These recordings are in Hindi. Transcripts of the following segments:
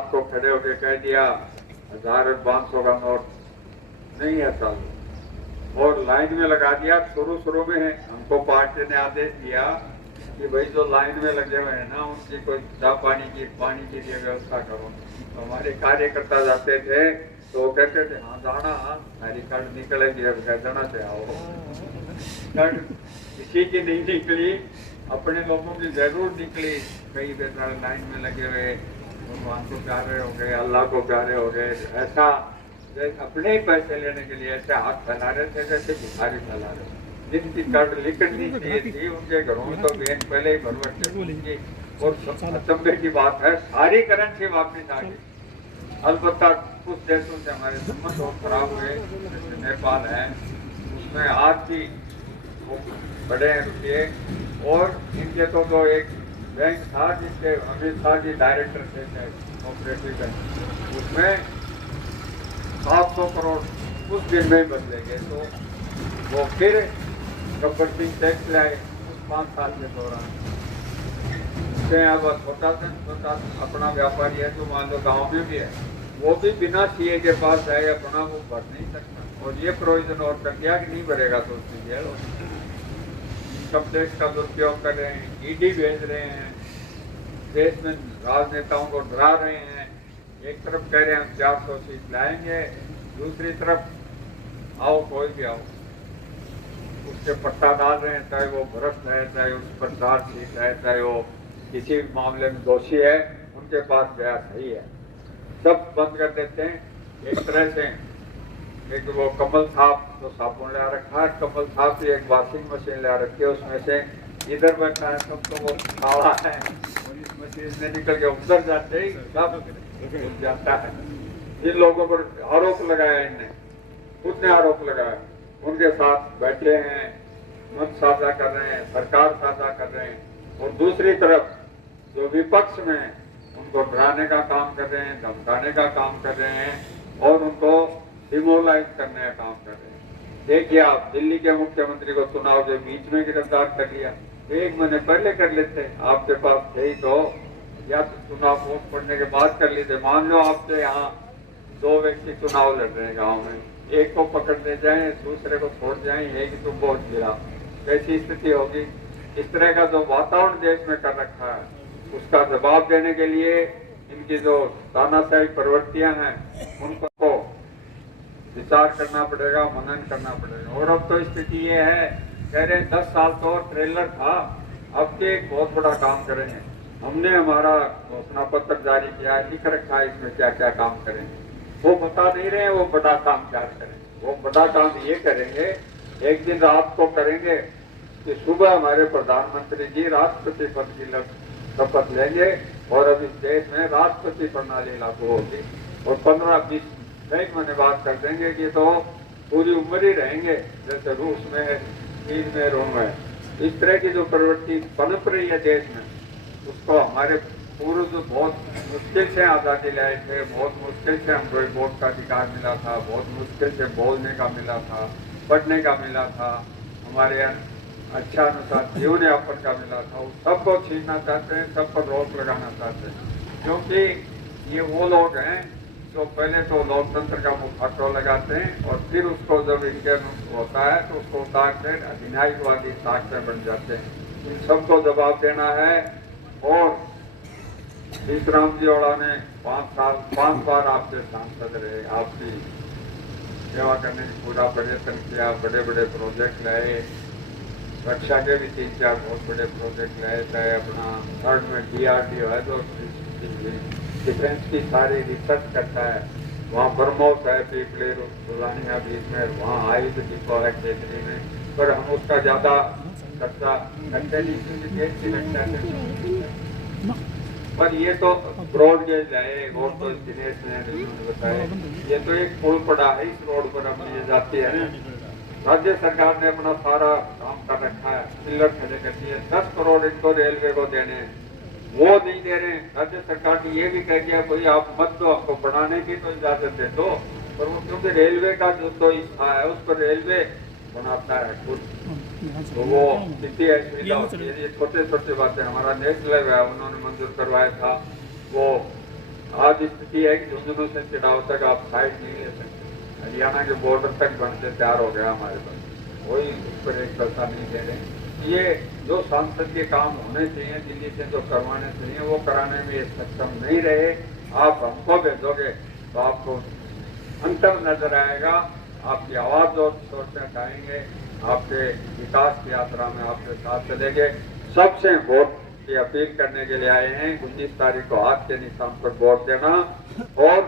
रात को खड़े होकर कह दिया 1500 का नोट नहीं है चालू और लाइन में लगा दिया। शुरू में हमको पार्टी ने आदेश दिया कि भाई जो लाइन में लगे हुए हैं ना उनकी कोई चाय पानी की व्यवस्था करो। तो हमारे कार्यकर्ता जाते थे तो वो कहते थे हाँ जाना हमारी कार्ड निकलेगी अब कह देना से आओ। कार्ड किसी की नहीं निकली, अपने लोगों की जरूर निकली। कई बेचारे लाइन में लगे हुए भगवान को प्यारे हो गए, अल्लाह को प्यारे हो गए। ऐसा अपने ही पैसे लेने के लिए ऐसे हाथ फैला रहे थे जैसे भिखारी फैला रहे। जिनकी कार्ड लिखनी चाहिए थी उनके घरों में तो बैंक पहले ही भरवट। और अचंभे की बात है सारी करेंसी वापस आ गई। अलबत्ता कुछ देशों से हमारे संबंध और खराब हुए, जैसे नेपाल है, उसमें आज भी बड़े रुपये। और इनके तो एक बैंक था जिसके अमित शाह जी डायरेक्टर थे कोऑपरेटिव बैंक, उसमें 700 करोड़ उस दिन में बदले गए। तो वो फिर गब्बर सिंह टैक्स लाए उस 5 साल के दौरान। अब छोटा अपना व्यापारी है जो मान लो गाँव में भी है, वो भी बिना सीए के पास है अपना वो भर नहीं सकता। और ये प्रोविजन और कर दिया कि नहीं भरेगा तो उसकी जेल होगी। इनकम टैक्स का दुरुपयोग कर रहे हैं, ईडी भेज रहे हैं, देश में राजनेताओं को डरा रहे हैं। एक तरफ कह रहे हैं हम 400 सीट लाएंगे, दूसरी तरफ आओ कोई भी आओ उसके पट्टा डाल रहे हैं, चाहे वो भ्रष्ट है, चाहे उस पर चार्जशीट है, चाहे वो किसी मामले में दोषी है, उनके पास गया सही है, सब बंद कर देते हैं। एक तरह से एक वो कमल साहब तो साबुन ले रखा है, कमल साहब की एक वॉशिंग मशीन ले रखी है, उसमें से इधर बैठा है सब तो वो काला है और इस मशीन से निकल के उधर जाते ही सब जाता है। जिन लोगों पर आरोप लगाया इनने, खुद ने आरोप लगाया, उनके साथ बैठे हैं, मत साझा कर रहे हैं, सरकार साझा कर रहे हैं। और दूसरी तरफ जो विपक्ष में उनको डराने का काम कर रहे हैं, धमकाने का काम कर रहे हैं और उनको डिमोलाइज करने का काम कर रहे हैं। देखिए आप दिल्ली के मुख्यमंत्री को चुनाव के बीच में गिरफ्तार कर लिया, 1 महीने पहले कर लेते, आपके पास थे ही तो, या तो चुनाव वोट पड़ने के बाद कर लेते। मान लो आपके यहाँ 2 व्यक्ति चुनाव लड़ रहे हैं गाँव में, एक को पकड़ने जाए दूसरे को छोड़ जाए, एक तो बहुत गिरा, कैसी स्थिति होगी। इस तरह का जो वातावरण देश में कर रखा है उसका जवाब देने के लिए इनकी जो तानाशाही प्रवृत्तियां हैं उनको विचार करना पड़ेगा, मनन करना पड़ेगा। और अब तो स्थिति ये है, कह रहे 10 साल तो ट्रेलर था, अब के एक बहुत बड़ा काम करेंगे। हमने हमारा घोषणा पत्र जारी किया है, लिख रखा है इसमें क्या क्या काम करेंगे। वो बता नहीं रहे वो बड़ा काम क्या करेंगे। वो बड़ा काम ये करेंगे, एक दिन रात को करेंगे कि सुबह हमारे प्रधानमंत्री जी राष्ट्रपति पद की शपथ लेंगे और अब इस देश में राष्ट्रपति प्रणाली लागू होगी और 15-20 महीने बाद कर देंगे कि तो पूरी उम्र ही रहेंगे, जैसे रूस में, चीन में, रोम में। इस तरह की जो प्रवृत्ति पनप रही है देश में, उसको हमारे पूर्व जो बहुत मुश्किल से आज़ादी लाए थे, बहुत मुश्किल से हमको वोट का अधिकार मिला था, बहुत मुश्किल से बोलने का मिला था, पढ़ने का मिला था, हमारे अच्छा अनुसार जीवन यापन का मिला था, उस सबको छीनना चाहते हैं, सब पर रोक लगाना चाहते हैं। क्योंकि ये वो लोग हैं जो पहले तो लोकतंत्र का मुखौटा लगाते हैं और फिर उसको जब इनके होता है तो उसको उतार कर अधिनायकवादी ताकतें बन जाते हैं। इन सबको जवाब देना है। और विश्राम जी ओड़ा ने 5 बार आपके सांसद रहे, आपकी सेवा करने की पूरा प्रयत्न किया, बड़े बड़े प्रोजेक्ट लाए, रक्षा के भी 3-4 बहुत बड़े प्रोजेक्ट लाए, चाहे अपना थर्ड में DRDO है जो डिफेंस की सारी रिसर्च करता है, वहाँ ब्रह्मोस है, पीपले रुलानिया बीच में, वहाँ आयुध डिपो है केंद्रीय में, पर हम उसका ज्यादा खर्चा करते नहीं क्योंकि देश की रक्षा है। पर ये तो ब्रॉड गेज है, और तो दिनेश ने बताया, ये तो एक पुल पड़ा है इस रोड पर अपनी ये जाती है ना। राज्य सरकार ने अपना सारा काम कर रखा है, पिलर खड़े कर दिए, 10 करोड़ इनको रेलवे को देने हैं, वो नहीं दे रहे। राज्य सरकार ने ये भी कह दिया भाई आप मत दो, आपको बढ़ाने की तो इजाजत दे दो, पर वो क्योंकि रेलवे का जो तो हिस्सा है उस पर रेलवे बनाता है खुद, तो वो कितनी असुविधा होती है। ये छोटे छोटे बातें, हमारा नेशनल है उन्होंने मंजूर करवाया था, वो आज स्थिति है कि झुंझुनू से चिड़ाव तक आप साइड नहीं ले सकते। हरियाणा के बॉर्डर तक बनते तैयार हो गया हमारे पास, कोई उस पर एक पैसा नहीं दे रहे। ये जो सांसद के काम होने चाहिए दिल्ली से जो करवाने चाहिए वो कराने में ये सक्षम नहीं रहे। आप हमको भेजोगे तो आपको अंतर नजर आएगा, आपकी आवाज और शोर से हटाएंगे, आपके विकास की यात्रा में आपके साथ चलेंगे। सबसे वोट की अपील करने के लिए आए हैं। 19 तारीख को हाथ के निशान पर वोट देना और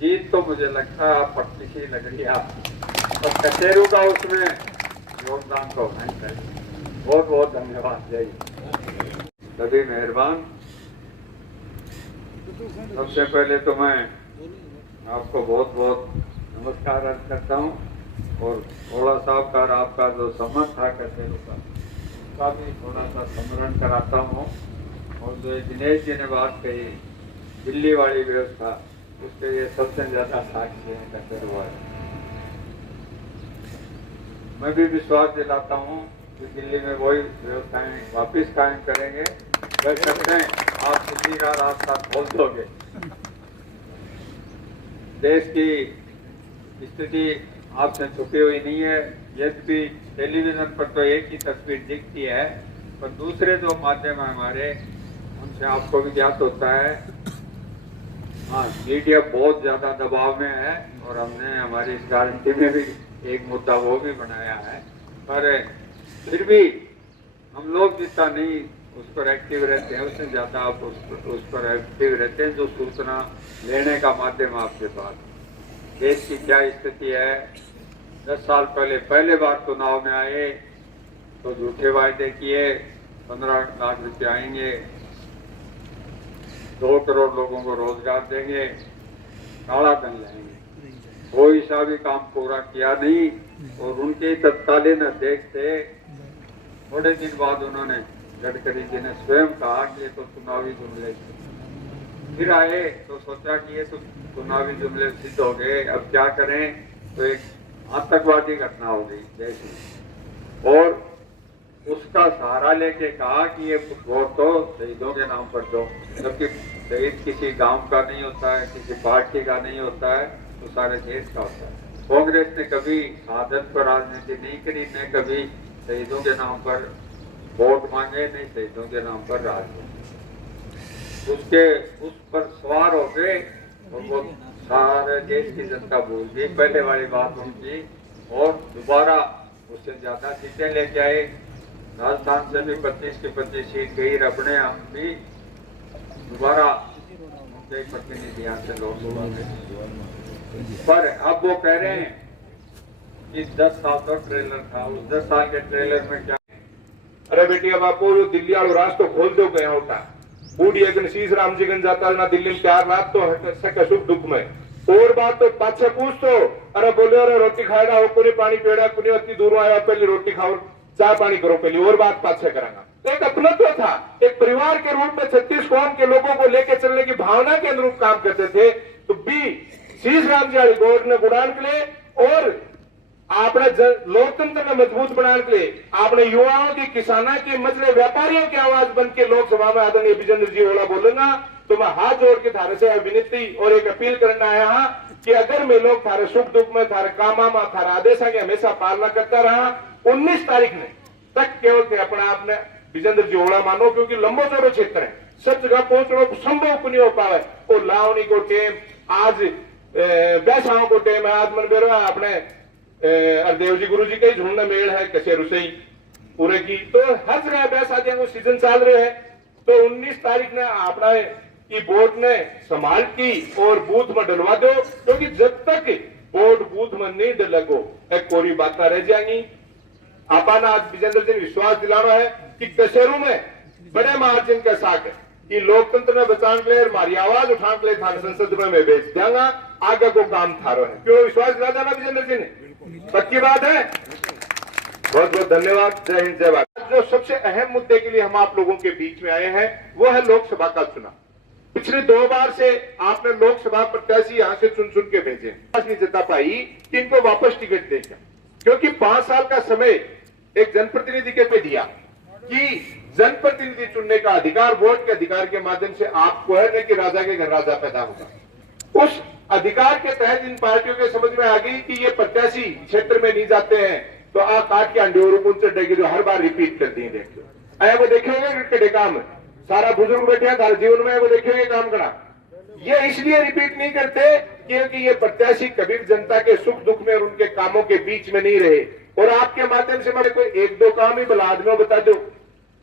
जीत तो मुझे लगता है आप पक्की सी लग रही है और कचेरू का उसमें योगदान तो होना ही चाहिए। बहुत बहुत धन्यवाद। जय सभी मेहरबान। सबसे पहले तो मैं आपको बहुत बहुत नमस्कार अर्ज करता हूँ और थोड़ा साहब का आपका जो सम्मान था कचेरू का उसका भी थोड़ा सा स्मरण कराता हूँ। और जो दिनेश जी ने बात कही दिल्ली वाली व्यवस्था, उसके ये सबसे ज्यादा साक्षी है कचेरू वाले। मैं भी विश्वास दिलाता हूँ कि दिल्ली में वही व्यवस्थाएं वापिस कायम करेंगे। कह सकते हैं आप किसी का रास्ता खोल दोगे। देश की स्थिति आपसे छुपी हुई नहीं है। यद्यपि टेलीविजन पर तो एक ही तस्वीर दिखती है, पर दूसरे जो माध्यम है हमारे, उनसे आपको भी ज्ञात होता है। हाँ, मीडिया बहुत ज्यादा दबाव में है और हमने हमारी इस गारंटी में भी एक मुद्दा वो भी बनाया है, पर फिर भी हम लोग जितना नहीं उस पर एक्टिव रहते हैं उससे ज्यादा आप उस पर एक्टिव रहते हैं। जो सूचना लेने का माध्यम आपके पास, देश की क्या स्थिति है। 10 साल पहले बार चुनाव में आए तो झूठे वायदे किए, 15 लाख रुपए आएंगे, 2 करोड़ लोगों को रोजगार देंगे, काला धन लाएंगे। कोई सा भी काम पूरा किया नहीं और उनके तत्कालीन अध्यक्ष थे। थोड़े दिन बाद उन्होंने गडकरी जी ने स्वयं कहा कि ये तो चुनावी जुमले, फिर आए तो सोचा कि ये तो चुनावी जुमले सिद्ध हो गए, अब क्या करें, तो एक आतंकवादी घटना हो गई देश में और उसका सहारा लेके कहा कि ये वोट तो शहीदों के नाम पर दो, जबकि शहीद किसी गांव का नहीं होता है, किसी पार्टी का नहीं होता है, तो सारे देश का होता है। कांग्रेस ने कभी आदत पर राजनीति नहीं करी, न कभी शहीदों के नाम पर वोट मांगे, नहीं शहीदों के नाम पर राजनीति। उस पर सवार हो गए और वो सारे देश की जनता भूल गई पहले वाली बात उनकी और दोबारा उससे ज्यादा सीटें लेके आए। राजस्थान से भी 25 की 25 सीट गई, अपने यहाँ भी दोबारा उनके प्रतिनिधि यहाँ से लोकसभा में। पर अब वो कह रहे हैं कि 10 साल का ट्रेलर था, उस 10 साल के ट्रेलर में क्या। अरे बेटिया बापू जो दिल्ली वालों रास्ता खोल दो गया होता बूढ़ी अगन शीश राम जी गंज जाता ना दिल्ली में 4 रात तो सके सुख दुख में और बात तो पाछे पूछ तो अरे बोले अरे रोटी खाएगा वो कुनी पानी पेड़ा कुनी अति दूर आया पहले रोटी खाओ चाय पानी करो पहले और बात पाछे करांगा। तो एक अपनत्व था, एक परिवार के रूप में 36 कौम के लोगों को लेकर चलने की भावना के अनुरूप काम करते थे। तो बी शीश राम जी गौर ने गुड़ान के लिए और आपने लोकतंत्र में मजबूत बनाने के लिए आपने युवाओं की, किसानों की, मछली व्यापारियों की आवाज बन के लोकसभा में आदरणीय विजेंद्र जी ओला बोलूंगा। तो मैं हाथ जोड़ के थारे से विनती और एक अपील करना आया हाँ कि अगर मैं लोग थारे सुख दुख में, थारे कामा में, थारे आदेश की हमेशा पालना करता रहा, 19 तारीख ने तक केवल थे अपने आप ने विजेंद्र जी ओला मानो, क्योंकि लंबो चौड़ो क्षेत्र है, सब जगह पहुंचना संभव को नहीं हो पावे। वो लावनी को टेम आज बैसाओं को टेम है, आज मन बेरो अपने देव जी गुरु जी के झुंड मेल है कचेरू से ही पूरे की, तो हर जगह बैसा को सीजन चल रहे हैं। तो 19 तारीख ने अपना की बोर्ड ने संभाल की और बूथ में डलवा दो, क्योंकि जब तक बोर्ड बूथ में नहीं डलेगो एक कोरी बात रह जाएंगी। आपना आज विजेंद्र जी विश्वास दिलाना है कि कचेरू में बड़े मार्जिन के साथ कि लोकतंत्र में बचाने के लिए हमारी आवाज उठाने के लिए थाने संसद में मैं भेज दूंगा, आगे को काम थारो है। क्यों विश्वास दिला जाना विजेंद्र जी ने, पक्की बात है। बहुत बहुत धन्यवाद। जय हिंद जय भारत। जो सबसे अहम मुद्दे के लिए हम आप लोगों के बीच में आए हैं वो है लोकसभा का चुनाव। पिछले 2 बार से आपने लोकसभा प्रत्याशी यहां से चुन के भेजे, नहीं जता पाई कि इनको वापस टिकट देगा, क्योंकि 5 साल का समय एक जनप्रतिनिधि के पे दिया कि जनप्रतिनिधि चुनने का अधिकार, वोट के अधिकार के माध्यम से आपको है, न कि राजा के घर राजा पैदा होगा। उस अधिकार के तहत इन पार्टियों के समझ में आ गई कि ये प्रत्याशी क्षेत्र में नहीं जाते हैं तो आ काट के अंडोरों को चढ़ेगी, जो हर बार रिपीट करती है। देखो वो देखेंगे काम, सारा बुजुर्ग बैठे हैं जीवन में, वो देखेंगे काम करा। ये इसलिए रिपीट नहीं करते क्योंकि ये प्रत्याशी कभी जनता के सुख दुख में और उनके कामों के बीच में नहीं रहे। और आपके माध्यम से मैं कोई एक दो काम ही बलाद में बता दो,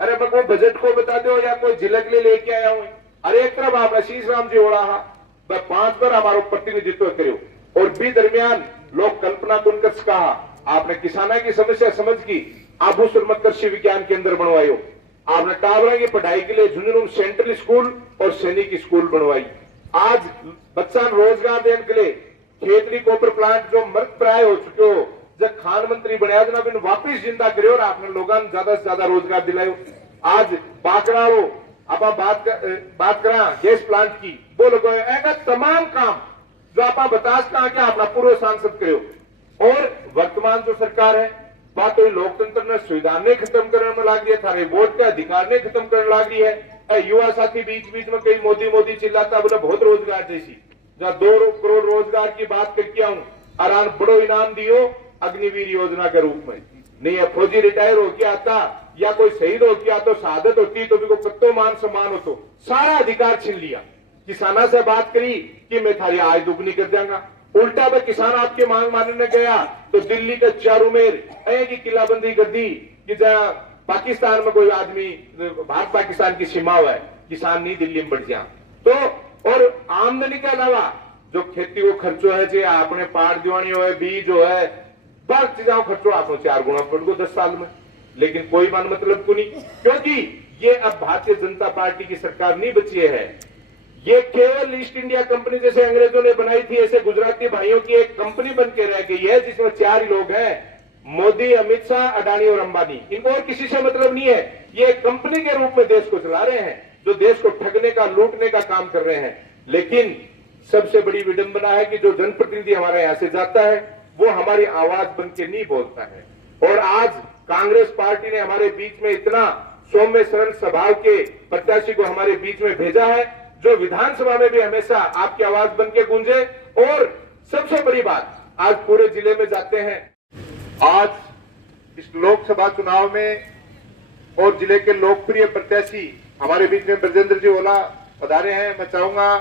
अरे मैं कोई बजट को बता दो या कोई झिलक लेके आया हूं। अरे एक तरफ आप आशीष राम जी हो रहा, 5 बार हमारा प्रतिनिधित्व करो और भी दरमियान लोग कल्पना कुनकस कहा, आपने किसाना की समस्या समझ की, आबू सुरमत कृषि विज्ञान केंद्र बनवायो, आपने टावरा की पढ़ाई के लिए झुंझुनू सेंट्रल स्कूल और सैनिक स्कूल बनवाई। आज बच्चा रोजगार देने के लिए खेतरी कॉपर प्लांट जो मृत प्राय हो चुके हो, जब खान मंत्री बनाया जनाब इन वापिस जिंदा करे और आपने लोगों ज्यादा से ज्यादा रोजगार दिलायो। आज बाकरा हो आप बात करा गैस प्लांट की, वो लोग ऐसा तमाम काम जो आप बतास कहा क्या अपना पूर्व सांसद करो। और वर्तमान जो सरकार है बात तो लोकतंत्र ने सुविधा ने खत्म करने में लाग रही है, थारे वोट के अधिकार ने खत्म करने लाग रही है। युवा साथी बीच बीच में कई मोदी मोदी चिल्लाता बोले बहुत रोजगार जैसी, जहां 2 करोड़ रोजगार की बात करके आऊं, आराम बड़ो इनाम दियो अग्निवीर योजना के रूप में। नहीं फौजी रिटायर हो गया था या कोई शहीद हो गया तो शहादत होती तो भी को कत्तो मान सम्मान हो, तो सारा अधिकार छीन लिया। किसाना से बात करी कि मैं थारी आय दुगनी कर दूंगा, उल्टा वह किसान आपके मांग मानने गया तो दिल्ली का चारूमेर की किलाबंदी कर दी कि जहां पाकिस्तान में कोई आदमी भारत पाकिस्तान की सीमा है, किसान नहीं दिल्ली में बढ़ जा। तो और आमदनी के अलावा जो खेती को खर्चो है, जो आपने पाड़ दिवानी हो बीज हो है, बड़ चीजों खर्चो आपको 4 गुना पड़ गो 10 साल में, लेकिन कोई मान मतलब को नहीं, क्योंकि ये अब भारतीय जनता पार्टी की सरकार नहीं बची है। ये केवल ईस्ट इंडिया कंपनी जैसे अंग्रेजों ने बनाई थी, ऐसे गुजराती भाइयों की एक कंपनी बन के रह गई है जिसमें 4 ही लोग हैं, मोदी, अमित शाह, अडानी और अंबानी। इनको और किसी से मतलब नहीं है। ये एक कंपनी के रूप में देश को चला रहे हैं, जो देश को ठगने का लूटने का काम कर रहे हैं। लेकिन सबसे बड़ी विडंबना है कि जो जनप्रतिनिधि हमारे यहां से जाता है वो हमारी आवाज बन के नहीं बोलता है। और आज कांग्रेस पार्टी ने हमारे बीच में इतना सौम्य सरल स्वभाव के प्रत्याशी को हमारे बीच में भेजा है जो विधानसभा में भी हमेशा आपकी आवाज बन के गूंजे। और सबसे बड़ी बात, आज पूरे जिले में जाते हैं, आज इस लोकसभा चुनाव में और जिले के लोकप्रिय प्रत्याशी हमारे बीच में ब्रजेंद्र जी ओला पधारे हैं। मैं चाहूंगा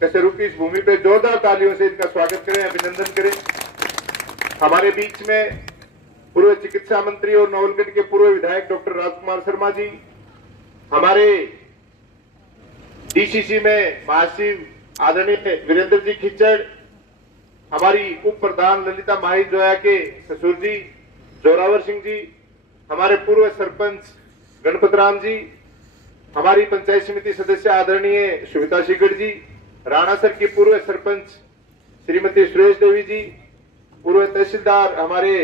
कसरू की इस भूमि पे जोरदार तालियों से इनका स्वागत करें, अभिनंदन करें। हमारे बीच में पूर्व चिकित्सा मंत्री और नवलगढ़ के पूर्व विधायक डॉक्टर राजकुमार शर्मा जी, हमारे डीसीसी में महासचिव आदरणीय वीरेंद्र जी खिच्चड़, हमारी उप प्रधान ललिता माही जोया के ससुर जी जोरावर सिंह जी, हमारे पूर्व सरपंच गणपत राम जी, हमारी पंचायत समिति सदस्य आदरणीय सुविता शिगड़ जी, राणासर की पूर्व सरपंच श्रीमती सुरेश देवी जी, पूर्व तहसीलदार हमारे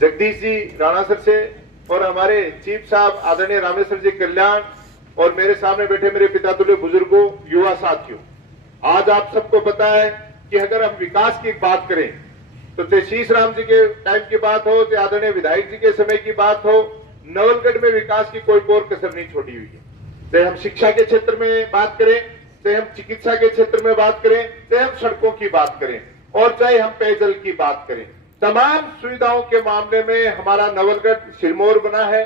जगदीश जी राणासर से, और हमारे चीफ साहब आदरणीय रामेश्वर जी कल्याण, और मेरे सामने बैठे मेरे पिता तुल्य बुजुर्गों, युवा साथियों। आज आप सबको पता है कि अगर हम विकास की बात करें तो आशीष राम जी के टाइम की बात हो, चाहे आदरणीय विधायक जी के समय की बात हो, नवलगढ़ में विकास की कोई और कसर नहीं छोड़ी हुई है। चाहे हम शिक्षा के क्षेत्र में बात करें, चाहे हम चिकित्सा के क्षेत्र में बात करें, चाहे हम सड़कों की बात करें, और चाहे हम पेयजल की बात करें, तमाम सुविधाओं के मामले में हमारा नवलगढ़ सिरमौर बना है।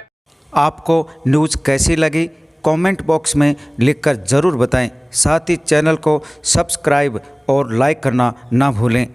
आपको न्यूज़ कैसी लगी कमेंट बॉक्स में लिखकर ज़रूर बताएं। साथ ही चैनल को सब्सक्राइब और लाइक करना ना भूलें।